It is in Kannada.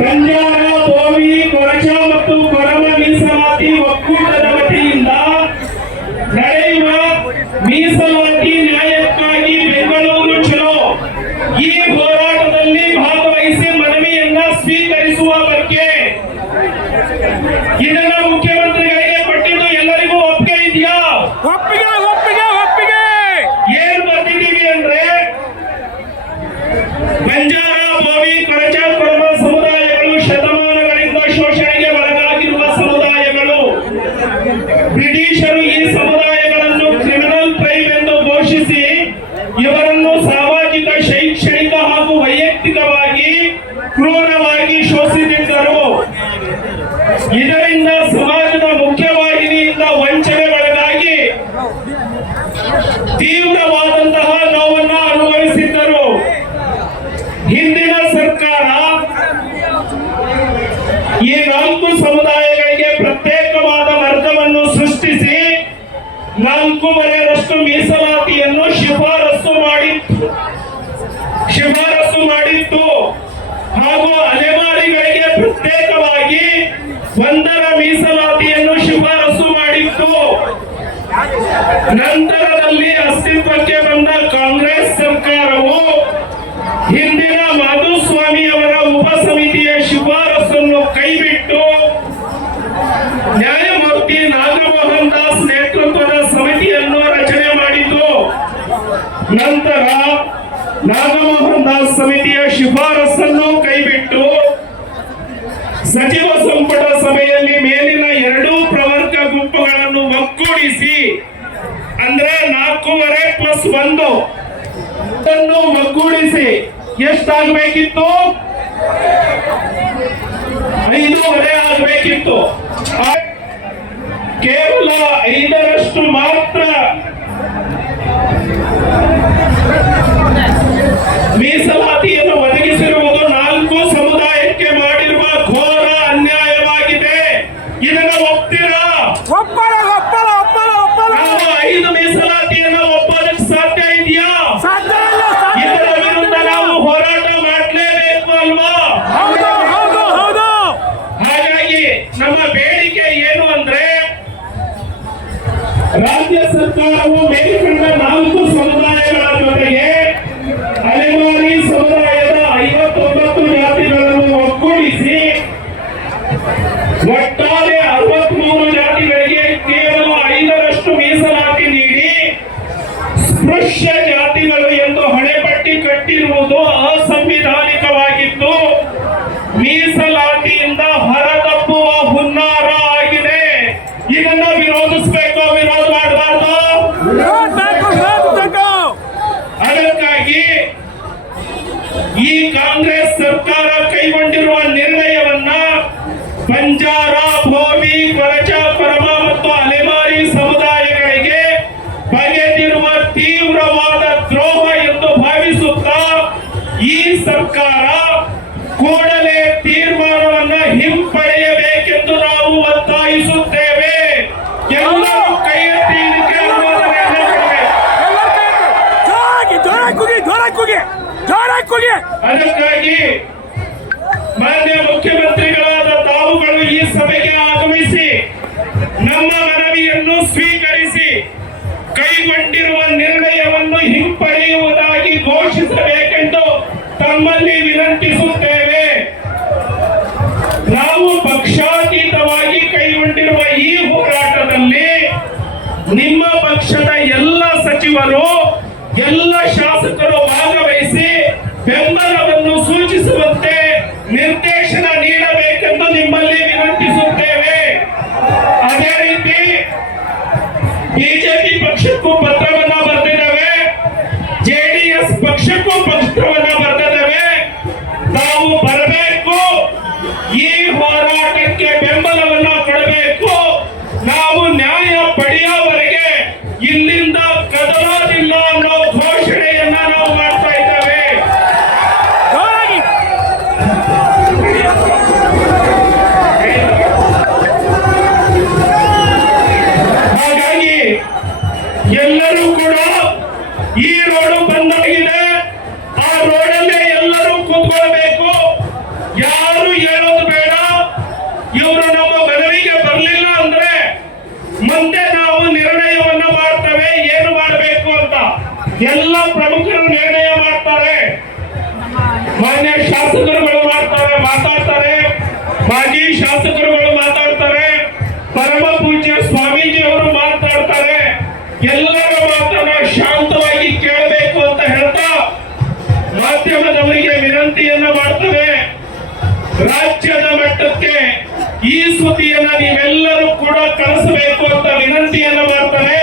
ಬಂಜಾರ, ಬೋವಿ, ಕೊರಚ ಮತ್ತು ಕೊರವ ಮೀಸಲಾತಿ ಒಕ್ಕೂಟದ ವತಿಯಿಂದ ನಡೆಯುವ ಮೀಸಲಾತಿ ನ್ಯಾಯಕ್ಕಾಗಿ ಬೆಂಗಳೂರು ಚಲೋ ಈ ಹೋರಾಟದಲ್ಲಿ ಭಾಗವಹಿಸಿ ಮನವಿಯನ್ನ ಸ್ವೀಕರಿಸುವ ಬಗ್ಗೆ ಇದನ್ನ ಮುಖ್ಯಮಂತ್ರಿಗಳಿಗೆ ಕೊಟ್ಟಿದ್ದು ಎಲ್ಲರಿಗೂ ಒಪ್ಪಿಗೆ ಇದೆಯಾ? ಒಪ್ಪಿಗೆ ಒಪ್ಪಿಗೆ ಒಪ್ಪಿಗೆ. ಏನ್ ಬರ್ತಿದ್ದೀವಿ ಅಂದ್ರೆ ಬಂಜಾರ, ಬೋವಿ, ಕೊರಚ, ಕೊರವ ಸಮುದಾಯಗಳು ಶತಮಾನಗಳಿಂದ ಶೋಷಣೆಗೆ ಒಳಗಾಗಿರುವ ಸಮುದಾಯಗಳು. ಬ್ರಿಟಿಷರು ಈ ಸಮುದಾಯಗಳನ್ನು ಕ್ರಿಮಿನಲ್ ಟ್ರೈಬ್ ಎಂದು ಘೋಷಿಸಿ ಇವರನ್ನು ಸಾಮಾಜಿಕ, ಶೈಕ್ಷಣಿಕ ಹಾಗೂ ವೈಯಕ್ತಿಕವಾಗಿ ಕ್ರೂರವಾಗಿ ಶೋಷಿಸಿದ್ದರು. ಇದರಿಂದ ಸಮಾಜದ ಮುಖ್ಯವಾಹಿನಿಯಿಂದ ವಂಚನೆಗೊಳಗಾಗಿ ತೀವ್ರವಾದಂತಹ ನೋವನ್ನು ಅನುಭವಿಸಿದ್ದರು. ಹಿಂದಿನ ಸರ್ಕಾರ ಈ 4 ಸಮುದಾಯಗಳಿಗೆ ಪ್ರತ್ಯೇಕವಾದ ವರ್ಗವನ್ನು ಸೃಷ್ಟಿಸಿ 4.5% ಮೀಸಲಾತಿಯನ್ನು ಶಿಫಾರಸು ಮಾಡಿತ್ತು ಹಾಗೂ ಅಲೆಮಾರಿಗಳಿಗೆ ಪ್ರತ್ಯೇಕವಾಗಿ 1ರ ಮೀಸಲಾತಿಯನ್ನು ಶಿಫಾರಸು ಮಾಡಿತ್ತು. ನಂತರದಲ್ಲಿ ಅಸ್ತಿತ್ವಕ್ಕೆ ಬಂದ ಕಾಂಗ್ರೆಸ್ ಸರ್ಕಾರವು ಹಿಂದಿನ ಮಾಧುಸ್ವಾಮಿ ಅವರ ಉಪ ಸಮಿತಿಯ ಶಿಫಾರಸನ್ನು ಕೈಬಿಟ್ಟು ನ್ಯಾಯಮೂರ್ತಿ ನಾಗಮೋಹನ್ ದಾಸ್ ನೇತೃತ್ವದ ಸಮಿತಿಯನ್ನು ರಚನೆ ಮಾಡಿತು. ನಂತರ ನಾಗಮೋಹನ್ ದಾಸ್ ಸಮಿತಿಯ ಶಿಫಾರಸನ್ನು ಕೈಬಿಟ್ಟು ಸಚಿವ ಸಂಪುಟ ಸಭೆಯಲ್ಲಿ ಮೇಲಿನ 2 ಪ್ರವರ್ಗ ಗುಂಪುಗಳನ್ನು ಒಗ್ಗೂಡಿಸಿ ಅಂದ್ರೆ 4.5+1 ಅನ್ನು ಒಗ್ಗೂಡಿಸಿ ಎಷ್ಟಾಗಬೇಕಿತ್ತು? 5.5 ಆಗಬೇಕಿತ್ತು. ಕೇವಲ 5ರಷ್ಟು ಮಾತ್ರ ಮೀಸಲಾತಿಯನ್ನು ಒದಗಿಸಿರುವುದು 4 ಸಮುದಾಯಕ್ಕೆ ಮಾಡಿರುವ ಘೋರ ಅನ್ಯಾಯವಾಗಿದೆ. ಇದನ್ನು ಒಪ್ತೀರಾ? ಒಪ್ಪಲ್ಲ ಒಪ್ಪಲ್ಲ ಒಪ್ಪಲ್ಲ ಒಪ್ಪಲ್ಲ. ನಾವು 5 ಮೀಸಲಾತಿಯನ್ನು ಒಪ್ಪೋದಕ್ಕೆ ಸಾಧ್ಯ ಇದೆಯಾ? ಸಾಧ್ಯ ಇಲ್ಲ, ಸಾಧ್ಯ ಇದರ ಇಲ್ಲ, ವಿರುದ್ಧ ಸಾಧ್ಯ ಇಲ್ಲ. ನಾವು ಹೋರಾಟ ಮಾಡಲೇಬೇಕು ಅಲ್ವಾ? ಹೌದು ಹೌದು ಹೌದು. ಹಾಗಾಗಿ ನಮ್ಮ ಬೇಡಿಕೆ ಏನು ಅಂದ್ರೆ ರಾಜ್ಯ ಸರ್ಕಾರವು ಮೇಲ್ಕಂಡ 4 ಸಮುದಾಯಗಳ ಜೊತೆಗೆ ಅಲೆಮಾರಿ ಸಮುದಾಯದ 59 ಜಾತಿಗಳನ್ನು ಒಗ್ಗೂಡಿಸಿ ಒಟ್ಟಾರೆ 63 ಜಾತಿಗಳಿಗೆ ಕೇವಲ 5ರಷ್ಟು ಮೀಸಲಾತಿ ನೀಡಿ ಸ್ಪೃಶ್ಯ ಜಾತಿಗಳು ಎಂದು ಹಣೆಪಟ್ಟಿ ಕಟ್ಟಿರುವುದು ಅಸಂವಿಧಾನಿಕವಾಗಿದ್ದು ಮೀಸಲಾತಿಯಿಂದ ಹೊರದಬ್ಬುವ ಹುನ್ನಾರ ಆಗಿದೆ. ಇದನ್ನ ವಿರೋಧಿಸಬೇಕು, ವಿರೋಧ ಮಾಡಬಾರ್ದು. ಅದಕ್ಕಾಗಿ ಈ ಕಾಂಗ್ರೆಸ್ ಸರ್ಕಾರ ಕೈಗೊಂಡಿರುವ ನಿರ್ಣಯವನ್ನ ಬಂಜಾರ, ಬೋವಿ, ಕೊರಚ, ಕೊರಮ ಮತ್ತು ಅಲೆಮಾರಿ ಸಮುದಾಯಗಳಿಗೆ ಬಗೆದಿರುವ ತೀವ್ರವಾದ ದ್ರೋಹ ಎಂದು ಭಾವಿಸುತ್ತಾ ಈ ಸರ್ಕಾರ ಕೂಡಲೇ ತೀರ್ಮಾನವನ್ನು ಹಿಂಪಡೆಯಬೇಕೆಂದು ನಾವು ಒತ್ತಾಯಿಸುತ್ತೇವೆ. ಎಲ್ಲರೂ ಕೈ ಎತ್ತಿ ಇದಕ್ಕೆ ಅನುಮೋದನೆಯನ್ನು ಕೊಡಬೇಕು. ಅದಕ್ಕಾಗಿ ಮಾನ್ಯ ಮುಖ್ಯಮಂತ್ರಿಗಳಾದ ತಾವುಗಳು ಈ ಸಭೆಗೆ ಆಗಮಿಸಿ ನಮ್ಮ ಮನವಿಯನ್ನು ಸ್ವೀಕರಿಸಿ ಕೈಗೊಂಡಿರುವ ನಿರ್ಣಯವನ್ನು ಹಿಂಪಡೆಯುವುದಾಗಿ ಘೋಷಿಸಬೇಕೆಂದು ತಮ್ಮಲ್ಲಿ ವಿನಂತಿಸುತ್ತೇವೆ. ನಾವು ಪಕ್ಷಾತೀತವಾಗಿ ಕೈಗೊಂಡಿರುವ ಈ ಹೋರಾಟದಲ್ಲಿ ನಿಮ್ಮ ಪಕ್ಷದ ಎಲ್ಲ ಸಚಿವರು, ಎಲ್ಲ ಶಾಸಕರು ಭಾಗವಹಿಸಿ ಬೆಂಬಲವನ್ನು ಸೂಚಿಸುವಂತೆ ನಿರ್ದೇಶನ ನೀಡಬೇಕೆಂದು ನಿಮ್ಮಲ್ಲಿ ವಿನಂತಿಸುತ್ತೇವೆ. ಅದೇ ರೀತಿ ಬಿಜೆಪಿ ಪಕ್ಷಕ್ಕೂ ಪತ್ರವನ್ನ ಬರೆದಿದ್ದೇವೆ, ಜೆಡಿಎಸ್ ಪಕ್ಷಕ್ಕೂ ಪತ್ರವನ್ನ ಬರೆದಿದ್ದೇವೆ. ತಾವು ಬರಬೇಕು, ಈ ಹೋರಾಟಕ್ಕೆ ಬೆಂಬಲವನ್ನ ಕೊಡಬೇಕು. ನಾವು ನ್ಯಾಯ ಪಡೆಯುವವರೆಗೆ ಇಲ್ಲಿಂದ ಕದಲೋದಿಲ್ಲ ಅನ್ನೋ ಘೋಷಣೆಯನ್ನ ನಾವು ಮಾಡ್ತಾ ಇದ್ದೇವೆ. ಹಾಗಾಗಿ ಎಲ್ಲರೂ ಕೂಡ ಈ ರೋಡ್ ಬಂದಾಗಿದೆ, ಆ ರೋಡಲ್ಲೇ ಎಲ್ಲರೂ ಕೂತ್ಕೊಳ್ಬೇಕು. ಎಲ್ಲ ಪ್ರಮುಖರು ನಿರ್ಣಯ ಮಾಡ್ತಾರೆ. ಮಾನ್ಯ ಶಾಸಕರುಗಳು ಮಾತಾಡ್ತಾರೆ, ಮಾಜಿ ಶಾಸಕರುಗಳು ಮಾತಾಡ್ತಾರೆ, ಪರಮ ಪೂಜ್ಯ ಸ್ವಾಮೀಜಿ ಅವರು ಮಾತಾಡ್ತಾರೆ. ಎಲ್ಲರ ಮಾತನ್ನ ಶಾಂತವಾಗಿ ಕೇಳಬೇಕು ಅಂತ ಹೇಳ್ತಾ ಮಾಧ್ಯಮದವರಿಗೆ ವಿನಂತಿಯನ್ನ ಮಾಡ್ತೇವೆ. ರಾಜ್ಯದ ಮಟ್ಟಕ್ಕೆ ಈ ಸುದ್ದಿಯನ್ನ ನೀವೆಲ್ಲರೂ ಕೂಡ ಕಳಿಸಬೇಕು ಅಂತ ವಿನಂತಿಯನ್ನ ಮಾಡ್ತಾರೆ.